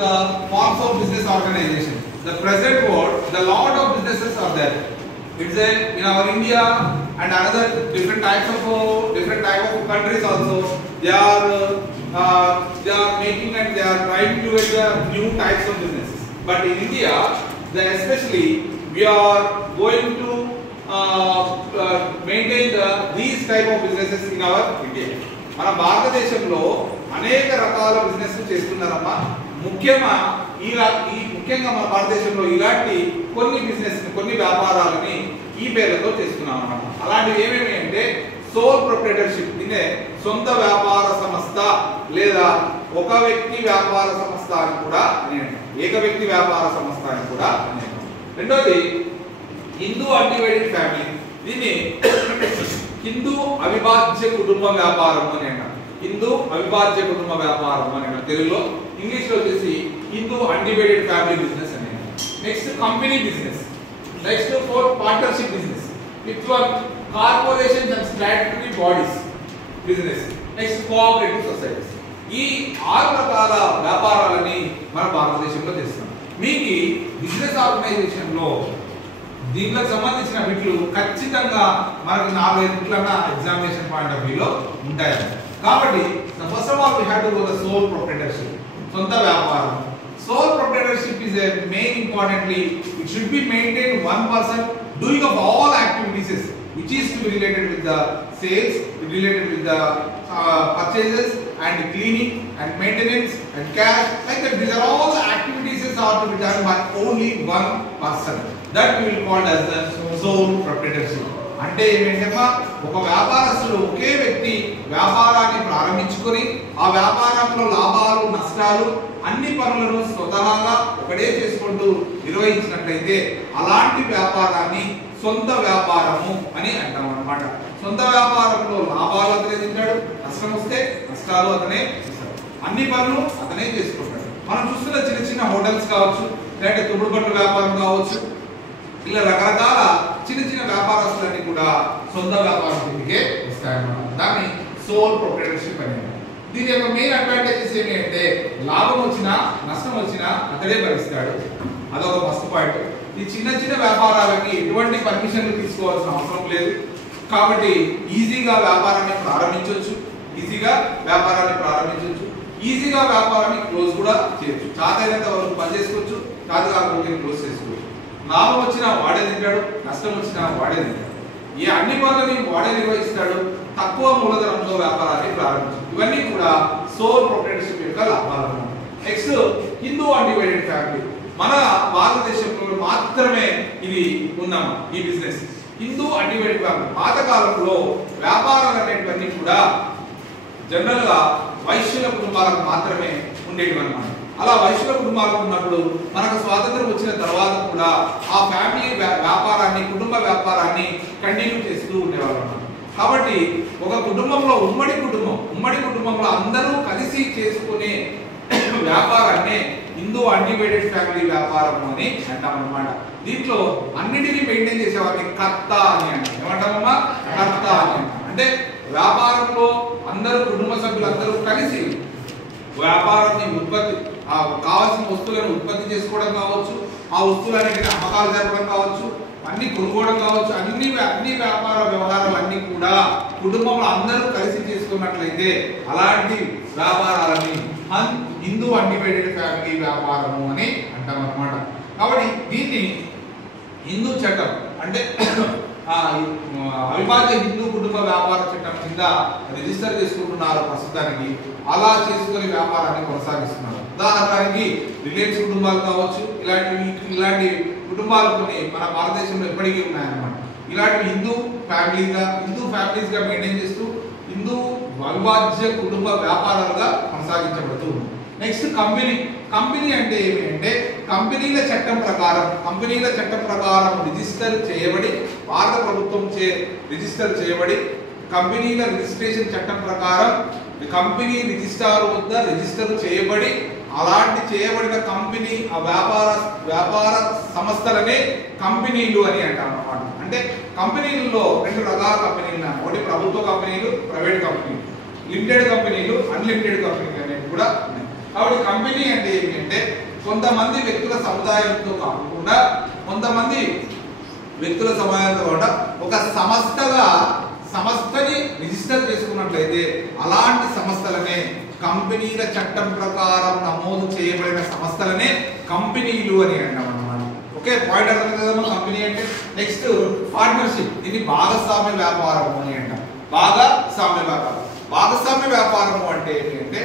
the forms of business organization. The present world, the lot of businesses are there. It's a in our India and another different type of countries also. They are making and they are trying to get new types of businesses. But in India, especially we are going to maintain these type of businesses in our India. మన భారతదేశంలో అనేక రకాల business చేస్తున్నారమ్మా. ముఖ్యంగా మన భారతదేశంలో ఇలాంటి కొన్ని వ్యాపారాలని ఈ పేర్లతో చేస్తున్నాం అన్నమాట. అలాంటివి ఏమేమి అంటే సోల్ ప్రొప్రైటర్షిప్, దీనే సొంత వ్యాపార సంస్థ లేదా ఒక వ్యక్తి వ్యాపార సంస్థ అని కూడా అనేండి, ఏక వ్యక్తి వ్యాపార సంస్థ అని కూడా అనేండి. రెండోది హిందూ అన్డివైడెడ్ ఫ్యామిలీ, దీన్ని హిందూ అవిభాజ్య కుటుంబ వ్యాపారం అని అంటారు. హిందూ అవిభాజ్య కుటుంబ వ్యాపారం అని అంటారు తెలుగులో. ఇంగ్లీష్ లో వచ్చేసి హిందూ అన్డివైడెడ్ ఫ్యామిలీ బిజినెస్ అని. Next company business, next fourth partnership business, fifth one corporations and statutory bodies business, next cooperative societies. ఈ 6 రకాల వ్యాపారాలని మన భారతదేశంలో చేస్తున్నాం. మీకు బిజినెస్ ఆర్గనైజేషన్ లో దీనికి సంబంధించిన బిట్లు ఖచ్చితంగా మనకు 4-5 బిట్లన్నా ఎగ్జామినేషన్ పాయింట్ ఆఫ్ వ్యూలో ఉంటాయి. కాబట్టి first of all we have to go the sole proprietorship, సొంత వ్యాపారం. Sole proprietorship is a main importantly, it should be maintained one person doing of all activities which is to be related with the sales, related with the purchases and cleaning and maintenance and cash, like that. These are all the activities are to be done by only one person. That we will call as the sole proprietorship. అంటే ఏమేంటమ్మా, ఒక వ్యాపారస్తుడు ఒకే వ్యక్తి వ్యాపారాన్ని ప్రారంభించుకొని ఆ వ్యాపారంలో లాభాలు నష్టాలు అన్ని పనులను స్వతహాగా ఒకడే చేసుకుంటూ నిర్వహించినట్లయితే అలాంటి వ్యాపారాన్ని సొంత వ్యాపారము అని అంటాం అన్నమాట. సొంత వ్యాపారంలో లాభాలు అతనే తింటాడు, నష్టం వస్తే నష్టాలు అతనే చేస్తాడు, అన్ని పనులు అతనే చేసుకుంటాడు. మనం చూస్తున్న చిన్న చిన్న హోటల్స్ కావచ్చు, లేదంటే తుమ్ముడు బట్టల వ్యాపారం కావచ్చు, ఇలా రకరకాల చిన్న చిన్న వ్యాపారస్తులన్నీ కూడా సొంత వ్యాపారం కిందకే వస్తాయన్నమాట. దాన్ని సోల్ ప్రొప్రైటర్షిప్ అనేది. దీని యొక్క మెయిన్ అడ్వాంటేజెస్ ఏమి అంటే లాభం వచ్చినా నష్టం వచ్చినా అతడే భరిస్తాడు, అదొక ఫస్ట్ పాయింట్. ఈ చిన్న చిన్న వ్యాపారాలకి ఎటువంటి పర్మిషన్లు తీసుకోవాల్సిన అవసరం లేదు. కాబట్టి ఈజీగా వ్యాపారాన్ని ప్రారంభించవచ్చు, ఈజీగా వ్యాపారాన్ని క్లోజ్ కూడా చేయొచ్చు. చాతైనంత వరకు పని చేసుకోవచ్చు, చాత కాకపోతే క్లోజ్ చేసుకోవచ్చు. లాభం వచ్చినా వాడే తింటాడు, నష్టం వచ్చినా వాడే తింటాడు. ఈ అన్ని పనులని వాడే నిర్వహిస్తాడు, తక్కువ మూలధనంతో వ్యాపారాన్ని ప్రారంభించారు. ఇవన్నీ కూడా సోల్ ప్రొప్రైటర్షిప్ యొక్క లాభాలు. నెక్స్ట్ హిందూ అన్డివైడెడ్ ఫ్యామిలీ, మన భారతదేశంలో మాత్రమే ఇది ఉన్నాము ఈ బిజినెస్. హిందూ అన్డివైడెడ్ ఫ్యామిలీ పాతకాలంలో వ్యాపారాలు అనేటివన్నీ కూడా జనరల్ గా వైశ్యుల కుటుంబాలకు మాత్రమే ఉండేవి అన్నమాట. అలా వైశ్యుల కుటుంబాలకు ఉన్నప్పుడు మనకు స్వాతంత్రం వచ్చిన తర్వాత కూడా ఆ ఫ్యామిలీ వ్యాపారాన్ని, కుటుంబ వ్యాపారాన్ని కంటిన్యూ చేస్తూ ఉండేవాళ్ళు. కాబట్టి ఒక కుటుంబంలో ఉమ్మడి కుటుంబంలో అందరూ కలిసి చేసుకునే వ్యాపారాన్ని హిందూ అన్డివైడెడ్ ఫ్యామిలీ వ్యాపారం అని అంటాం అన్నమాట. దీంట్లో అన్నిటినీ మెయింటైన్ చేసేవారిని కర్త అని అంటాం. ఏమంటామమ్మా? కర్త అని అంటాం. అంటే వ్యాపారంలో అందరూ కుటుంబ సభ్యులందరూ కలిసి వ్యాపారాన్ని కావాల్సిన వస్తువులను ఉత్పత్తి చేసుకోవడం కావచ్చు, ఆ వస్తువులన్నిటిని అమ్మకాలు జరపడం కావచ్చు, అన్ని కొనుక్కోవడం కావచ్చు, అన్ని వ్యాపార వ్యవహారాలు అన్ని కూడా కుటుంబంలో అందరూ కలిసి చేసుకున్నట్లయితే అలాంటి వ్యాపారాలని హిందూ అన్డివైడెడ్ ఫ్యామిలీ వ్యాపారము అని అంటాం అన్నమాట. కాబట్టి దీన్ని హిందూ చట్టం అంటే అవిభాజ్య హిందూ కుటుంబ వ్యాపార చట్టం కింద రిజిస్టర్ చేసుకుంటున్నారు ప్రస్తుతానికి. అలా చేసుకుని వ్యాపారాన్ని కొనసాగిస్తున్నారు. ఉదాహరణకి రిలయన్స్ కుటుంబాలు కావచ్చు, ఇలాంటి కుటుంబాలు కొన్ని మన భారతదేశంలో ఎప్పటికీ ఉన్నాయన్నమాట. ఇలాంటి హిందూ ఫ్యామిలీస్ గా మెయింటైన్ చేస్తూ హిందూ అవిభాజ్య కుటుంబ వ్యాపారాలుగా కొనసాగించబడుతూ ఉంది. నెక్స్ట్ కంపెనీ అంటే ఏమి అంటే కంపెనీల చట్టం ప్రకారం రిజిస్టర్ చేయబడి, భారత ప్రభుత్వం రిజిస్టర్ చేయబడి, కంపెనీల రిజిస్ట్రేషన్ చట్టం ప్రకారం కంపెనీ రిజిస్ట్రార్ వద్ద రిజిస్టర్ చేయబడి, అలాంటి చేయబడిన కంపెనీ ఆ వ్యాపార సంస్థలనే కంపెనీలు అని అంటాం అన్నమాట. అంటే కంపెనీలలో 2 రకాల కంపెనీలు ఉన్నాయి. ఒకటి ప్రభుత్వ కంపెనీలు, ప్రైవేట్ కంపెనీలు, లిమిటెడ్ కంపెనీలు, అన్లిమిటెడ్ కంపెనీలు అనేవి కూడా ఉన్నాయి. కాబట్టి కంపెనీ అంటే ఏంటంటే కొంతమంది వ్యక్తుల సముదాయంతో కాకుండా కొంతమంది వ్యక్తుల సముదాయంతో కాకుండా ఒక సంస్థని రిజిస్టర్ చేసుకున్నట్లయితే అలాంటి సంస్థలనే కంపెనీల చట్టం ప్రకారం నమోదు చేయబడిన సంస్థలనే కంపెనీలు అని అంటాం అన్నమాట. ఓకే, పాయింట్ అర్థమైంది కదమ్మా కంపెనీ అంటే. నెక్స్ట్ పార్ట్నర్షిప్, ఇది భాగస్వామ్య వ్యాపారం అని అంటాం. భాగస్వామ్య వ్యాపారము అంటే ఏంటంటే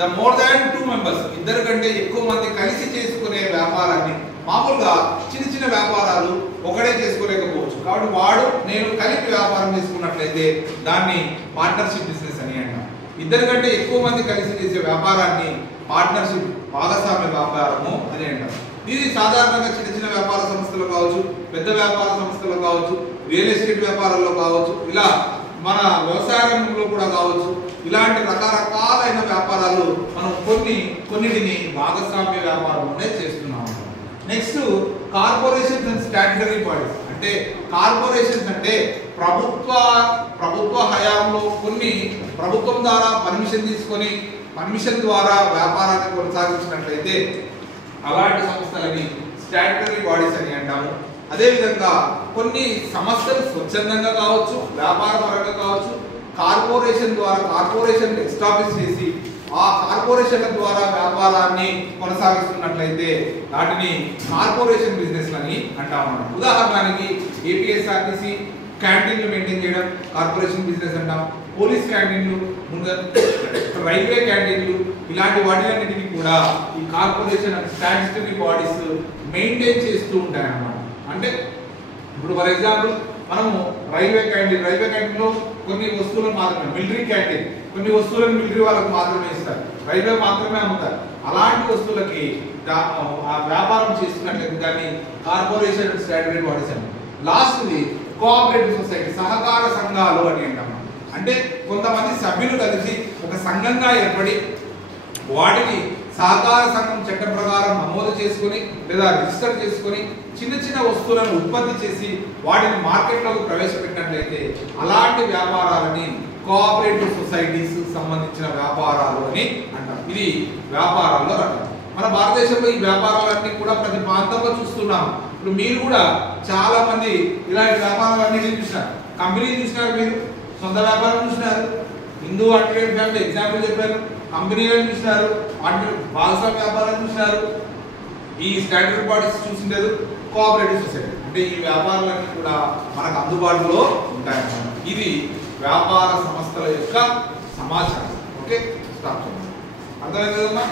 ద మోర్ దాన్ 2 మెంబర్స్, ఇద్దరు కంటే ఎక్కువ మంది కలిసి చేసుకునే వ్యాపారాన్ని. మామూలుగా చిన్న వ్యాపారాలు ఒకడే చేసుకోలేకపోవచ్చు, కాబట్టి వాడు నేను కలిపి వ్యాపారం చేసుకున్నట్లయితే దాన్ని పార్ట్నర్షిప్ బిజినెస్ అని అంటాం. ఇద్దరు కంటే ఎక్కువ మంది కలిసి చేసే వ్యాపారాన్ని పార్ట్నర్షిప్ భాగస్వామ్య వ్యాపారము అని అంటాం. ఇది సాధారణంగా చిన్న వ్యాపార సంస్థలు కావచ్చు, పెద్ద వ్యాపార సంస్థలు కావచ్చు, రియల్ ఎస్టేట్ వ్యాపారాల్లో కావచ్చు, ఇలా మన వ్యవసాయ రంగంలో కూడా కావచ్చు. ఇలాంటి రకరకాలైన వ్యాపారాలు మనం కొన్నిటిని భాగస్వామ్య వ్యాపారంలోనే చేస్తున్నాం. Next corporations and statutory bodies, అంటే కార్పొరేషన్స్ అంటే ప్రభుత్వ హయాంలో కొన్ని ప్రభుత్వం ద్వారా పర్మిషన్ ద్వారా వ్యాపారాన్ని కొనసాగించినట్లయితే అలాంటి సంస్థలని స్టాట్యుటరీ బాడీస్ అని అంటాము. అదేవిధంగా కొన్ని సంస్థలు స్వచ్ఛందంగా కావచ్చు, వ్యాపార పరంగా కావచ్చు, కార్పొరేషన్ ఎస్టాబ్లిష్ చేసి ఆ కార్పొరేషన్ల ద్వారా వ్యాపారాన్ని కొనసాగిస్తున్నట్లయితే వాటిని కార్పొరేషన్ బిజినెస్ అని అంటాము. ఉదాహరణకి ఏపీఎస్ఆర్టీసీ క్యాంటీన్లు మెయింటైన్ చేయడం కార్పొరేషన్ బిజినెస్ అంటాం. పోలీస్ క్యాంటీన్లు, రైల్వే క్యాంటీన్లు, ఇలాంటి వాటిలన్నిటిని కూడా ఈ corporation and statutory bodies maintain చేస్తూ ఉంటాయి అన్నమాట. అంటే ఇప్పుడు ఫర్ ఎగ్జాంపుల్ మనము రైల్వే క్యాంటీన్లో కొన్ని వస్తువులను మాత్రమే, మిలిటరీ క్యాంటీన్ కొన్ని వస్తువులను మిలిటరీ వాళ్ళకు మాత్రమే ఇస్తారు, రైల్వే మాత్రమే అమ్ముతారు. అలాంటి వస్తువులకి వ్యాపారం చేస్తున్నట్లయితే దాన్ని కార్పొరేషన్ అండ్ స్టాట్యుటరీ బాడీస్ అంటారు. లాస్ట్ది కోఆపరేటివ్ సొసైటీ, సహకార సంఘాలు అని అంటాం. అంటే కొంతమంది సభ్యులు కలిసి ఒక సంఘంగా ఏర్పడి వాటిని సహకార సంఘం చట్టం ప్రకారం నమోదు చేసుకుని లేదా రిజిస్టర్ చేసుకుని చిన్న వస్తువులను ఉత్పత్తి చేసి వాటిని మార్కెట్లోకి ప్రవేశపెట్టినట్లయితే అలాంటి వ్యాపారాలని కోఆపరేటివ్ సొసైటీస్ సంబంధించిన వ్యాపారాలు అని అంటారు. ఇది వ్యాపారాల్లో రకాలు. మన భారతదేశంలో ఈ వ్యాపారాలన్నీ కూడా ప్రతి ప్రాంతంలో చూస్తున్నాం. ఇప్పుడు మీరు కూడా చాలా మంది ఇలాంటి వ్యాపారాలన్నీ చూసినారు, కంపెనీ చూసినారు, మీరు సొంత వ్యాపారం చూసినారు, హిందూ అడ్వకేట్ ఫ్యామిలీ ఎగ్జాంపుల్ చెప్పారు, కంపెనీలను చూసినారు, భాగస్వామ్య వ్యాపారాలు చూసినారు, ఈ స్టాట్యుటరీ బాడీస్ చూసిండేది, కోఆపరేటివ్ సొసైటీ. అంటే ఈ వ్యాపారాలన్నీ కూడా మనకు అందుబాటులో ఉంటాయన్నమాట. ఇది వ్యాపార సంస్థల యొక్క సమాచారం. ఓకే, స్టాప్ చేయండి. అర్థమైంది కదమ్మా.